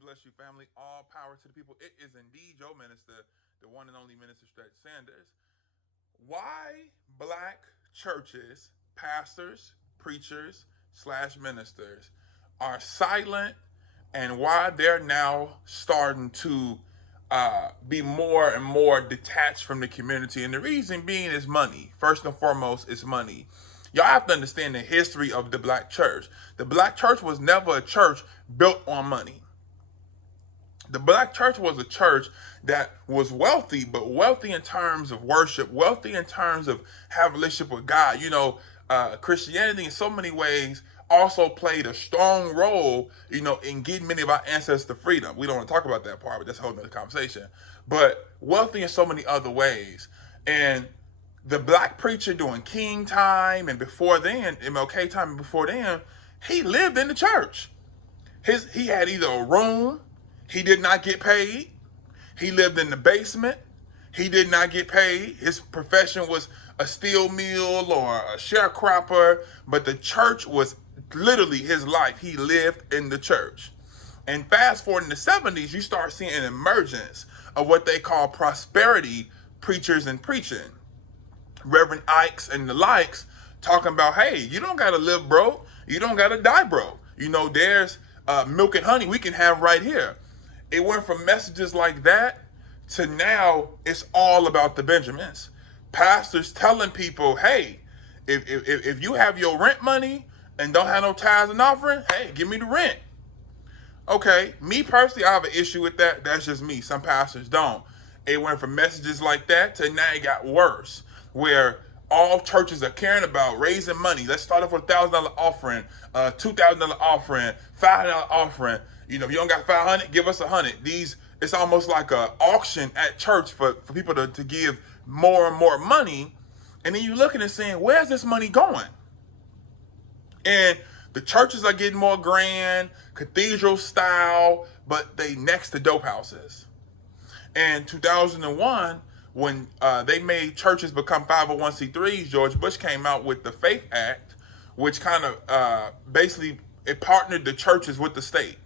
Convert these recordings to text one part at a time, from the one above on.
bless you, family. All power to the people. It is indeed your minister, the one and only Minister Stretch Sanders. Why black churches, pastors, preachers, slash ministers are silent and why they're now starting to be more and more detached from the community. And the reason being is money. First and foremost, is money. Y'all have to understand the history of the black church. The black church was never a church built on money. The black church was a church that was wealthy, but wealthy in terms of worship, wealthy in terms of having a relationship with God. Christianity in so many ways also played a strong role, in getting many of our ancestors to freedom. We don't want to talk about that part, but that's a whole nother conversation. But wealthy in so many other ways. And the black preacher during King time and before then, MLK time and before then, he lived in the church. He had either a room, he did not get paid. He lived in the basement. He did not get paid. His profession was a steel mill or a sharecropper, but the church was literally his life. He lived in the church. And fast forward in the 70s, you start seeing an emergence of what they call prosperity preachers and preaching. Reverend Ikes and the likes talking about, hey, you don't got to live broke. You don't got to die broke. There's milk and honey we can have right here. It went from messages like that to now it's all about the Benjamins. Pastors telling people, hey, if you have your rent money and don't have no tithes and offering, hey, give me the rent. Okay, me personally, I have an issue with that. That's just me. Some pastors don't. It went from messages like that to now it got worse, where all churches are caring about raising money. Let's start off with $1,000 offering, $2,000 offering, $500 offering. If you don't got 500, give us 100. It's almost like an auction at church for people to give more and more money. And then you're looking and saying, where's this money going? And the churches are getting more grand, cathedral style, but they next to dope houses. In 2001, when they made churches become 501c3s, George Bush came out with the Faith Act, which kind of basically it partnered the churches with the state.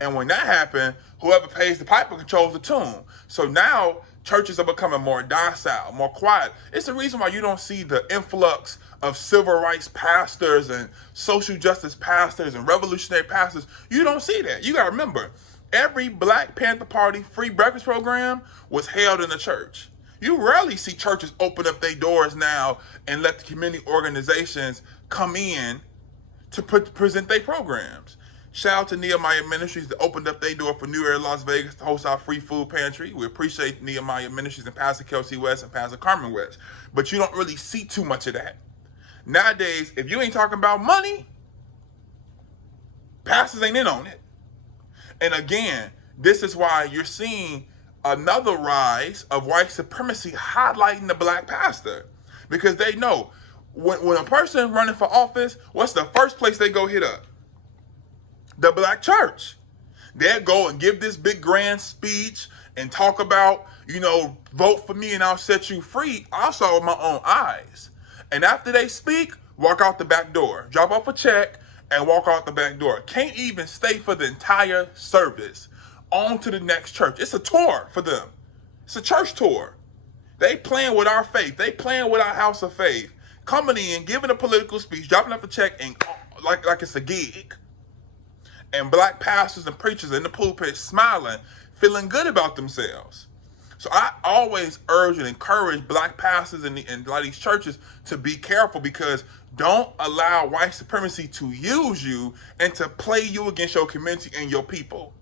And when that happened, whoever pays the piper controls the tune. So now churches are becoming more docile, more quiet. It's the reason why you don't see the influx of civil rights pastors and social justice pastors and revolutionary pastors. You don't see that. You got to remember, every Black Panther Party free breakfast program was held in the church. You rarely see churches open up their doors now and let the community organizations come in to present their programs. Shout out to Nehemiah Ministries that opened up their door for New Era Las Vegas to host our free food pantry. We appreciate Nehemiah Ministries and Pastor Kelsey West and Pastor Carmen West. But you don't really see too much of that. Nowadays, if you ain't talking about money, pastors ain't in on it. And again, this is why you're seeing another rise of white supremacy highlighting the black pastor. Because they know when a person running for office, what's the first place they go hit up? The black church. They'll go and give this big grand speech and talk about, vote for me and I'll set you free. I saw with my own eyes. And after they speak, walk out the back door. Drop off a check and walk out the back door. Can't even stay for the entire service. On to the next church. It's a tour for them. It's a church tour. They playing with our faith. They playing with our house of faith. Coming in, giving a political speech, dropping off a check, and like it's a gig. And black pastors and preachers in the pulpit smiling, feeling good about themselves. So I always urge and encourage black pastors in a lot of these churches to be careful, because don't allow white supremacy to use you and to play you against your community and your people.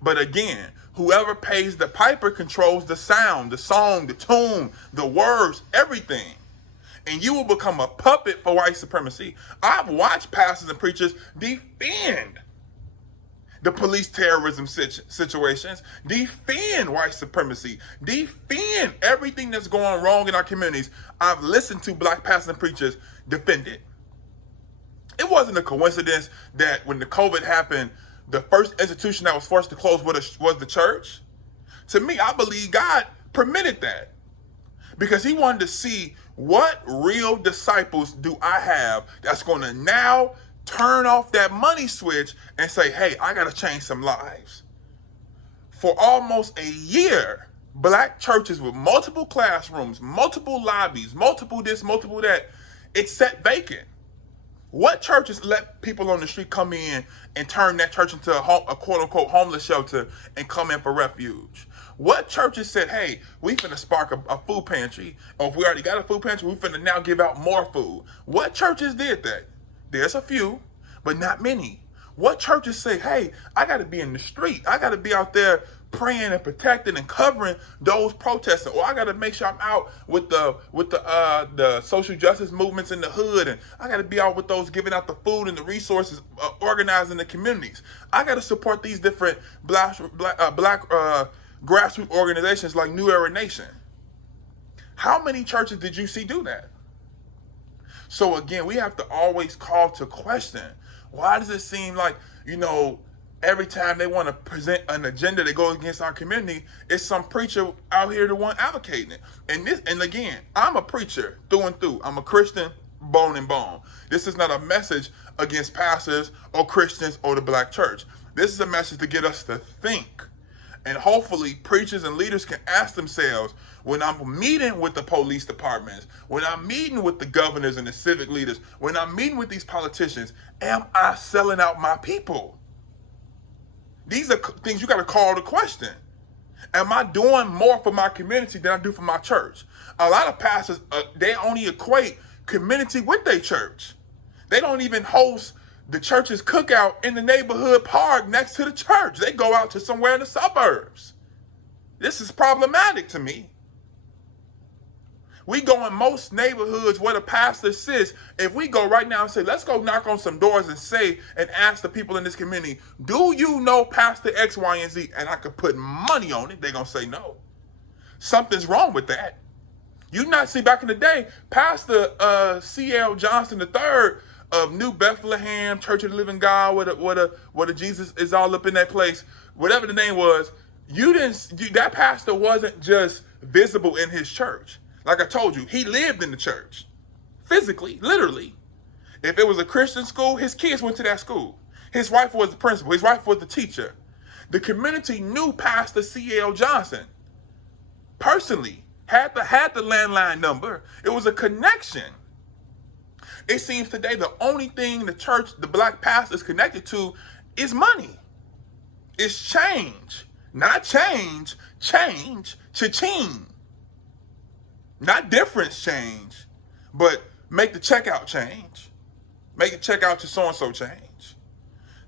But again, whoever pays the piper controls the sound, the song, the tune, the words, everything. And you will become a puppet for white supremacy. I've watched pastors and preachers defend the police terrorism situations, defend white supremacy, defend everything that's going wrong in our communities. I've listened to black pastors and preachers defend it. It wasn't a coincidence that when the COVID happened, the first institution that was forced to close was the church. To me, I believe God permitted that, because he wanted to see what real disciples do I have that's going to now turn off that money switch and say, hey, I got to change some lives. For almost a year, black churches with multiple classrooms, multiple lobbies, multiple this, multiple that, it's sat vacant. What churches let people on the street come in and turn that church into a quote-unquote homeless shelter and come in for refuge? What churches said, hey, we finna spark a food pantry, or if we already got a food pantry, we finna now give out more food? What churches did that? There's a few, but not many. What churches say, hey, I got to be in the street. I got to be out there praying and protecting and covering those protesting, or I got to make sure I'm out with the social justice movements in the hood, and I got to be out with those giving out the food and the resources, organizing the communities. I got to support these different black grassroots organizations like New Era Nation. How many churches did you see do that? So again, we have to always call to question. Why does it seem like, every time they want to present an agenda that goes against our community, it's some preacher out here the one advocating it? And again, I'm a preacher through and through. I'm a Christian, bone and bone. This is not a message against pastors or Christians or the black church. This is a message to get us to think. And hopefully preachers and leaders can ask themselves, when I'm meeting with the police departments, when I'm meeting with the governors and the civic leaders, when I'm meeting with these politicians, am I selling out my people? These are things you got to call to question. Am I doing more for my community than I do for my church? A lot of pastors, they only equate community with their church. They don't even host the church's cookout in the neighborhood park next to the church. They go out to somewhere in the suburbs. This is problematic to me. We go in most neighborhoods where the pastor sits. If we go right now and say, let's go knock on some doors and say and ask the people in this community, do you know Pastor X, Y, and Z? And I could put money on it. They're going to say no. Something's wrong with that. You not see, back in the day, Pastor C.L. Johnson III of New Bethlehem, Church of the Living God, where the Jesus is all up in that place, whatever the name was, that pastor wasn't just visible in his church. Like I told you, he lived in the church, physically, literally. If it was a Christian school, his kids went to that school. His wife was the principal. His wife was the teacher. The community knew Pastor C.L. Johnson personally, had the landline number. It was a connection. It seems today the only thing the church, the black pastor, is connected to is money. It's change. Not change, cha-ching. Not difference change, but make the checkout change. Make the checkout to so-and-so change.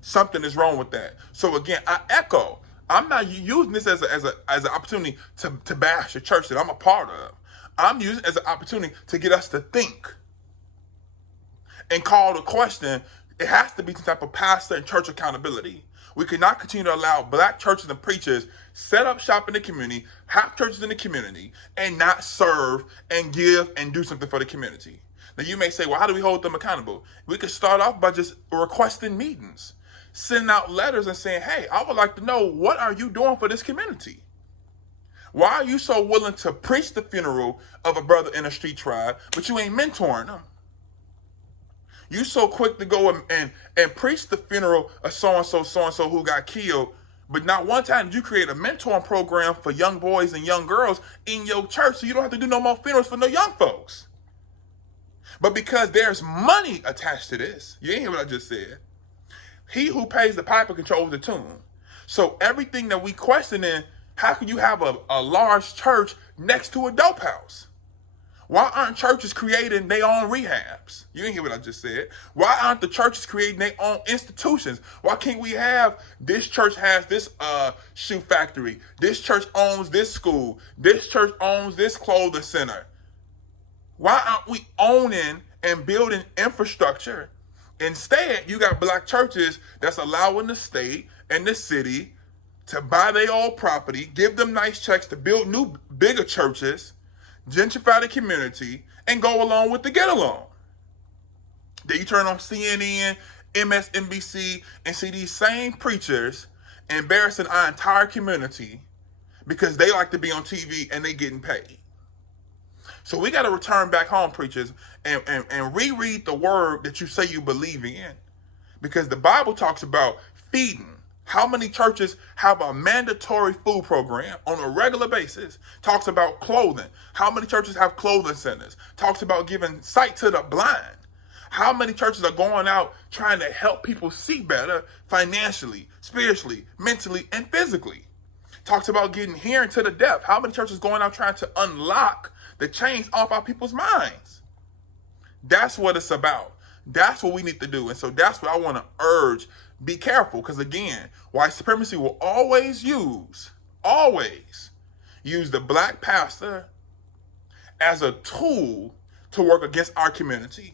Something is wrong with that. So again, I echo, I'm not using this as an opportunity to bash the church that I'm a part of. I'm using it as an opportunity to get us to think and call the question. It has to be some type of pastor and church accountability. We cannot continue to allow black churches and preachers set up shop in the community, have churches in the community, and not serve and give and do something for the community. Now you may say, well, how do we hold them accountable? We could start off by just requesting meetings, sending out letters and saying, hey, I would like to know, what are you doing for this community? Why are you so willing to preach the funeral of a brother in a street tribe, but you ain't mentoring them? You so quick to go and preach the funeral of so-and-so who got killed, but not one time did you create a mentoring program for young boys and young girls in your church so you don't have to do no more funerals for no young folks. But because there's money attached to this, you ain't hear what I just said. He who pays the piper controls the tune. So everything that we questioning, how can you have a large church next to a dope house? Why aren't churches creating their own rehabs? You didn't hear what I just said. Why aren't the churches creating their own institutions? Why can't we have, this church has this shoe factory, this church owns this school, this church owns this clothing center? Why aren't we owning and building infrastructure? Instead, you got black churches that's allowing the state and the city to buy their old property, give them nice checks to build new, bigger churches, gentrify the community, and go along with the get along. Then you turn on CNN, MSNBC, and see these same preachers embarrassing our entire community because they like to be on TV and they getting paid. So we got to return back home, preachers, and reread the word that you say you believe in. Because the Bible talks about feeding. How many churches have a mandatory food program on a regular basis? Talks about clothing. How many churches have clothing centers? Talks about giving sight to the blind. How many churches are going out trying to help people see better financially, spiritually, mentally, and physically? Talks about getting hearing to the deaf. How many churches going out trying to unlock the chains off our people's minds? That's what it's about. That's what we need to do. And so that's what I want to urge. Be careful, because again, white supremacy will always use the black pastor as a tool to work against our community.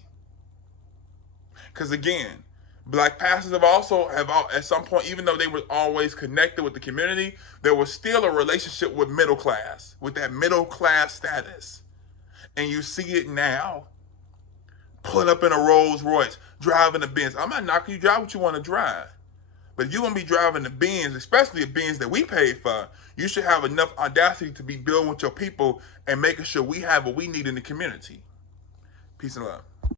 Because again, black pastors have at some point, even though they were always connected with the community, there was still a relationship with middle class, with that middle class status. And you see it now. Pulling up in a Rolls Royce, driving a Benz. I'm not knocking you, drive what you want to drive. But if you're going to be driving the Benz, especially the Benz that we paid for, you should have enough audacity to be building with your people and making sure we have what we need in the community. Peace and love.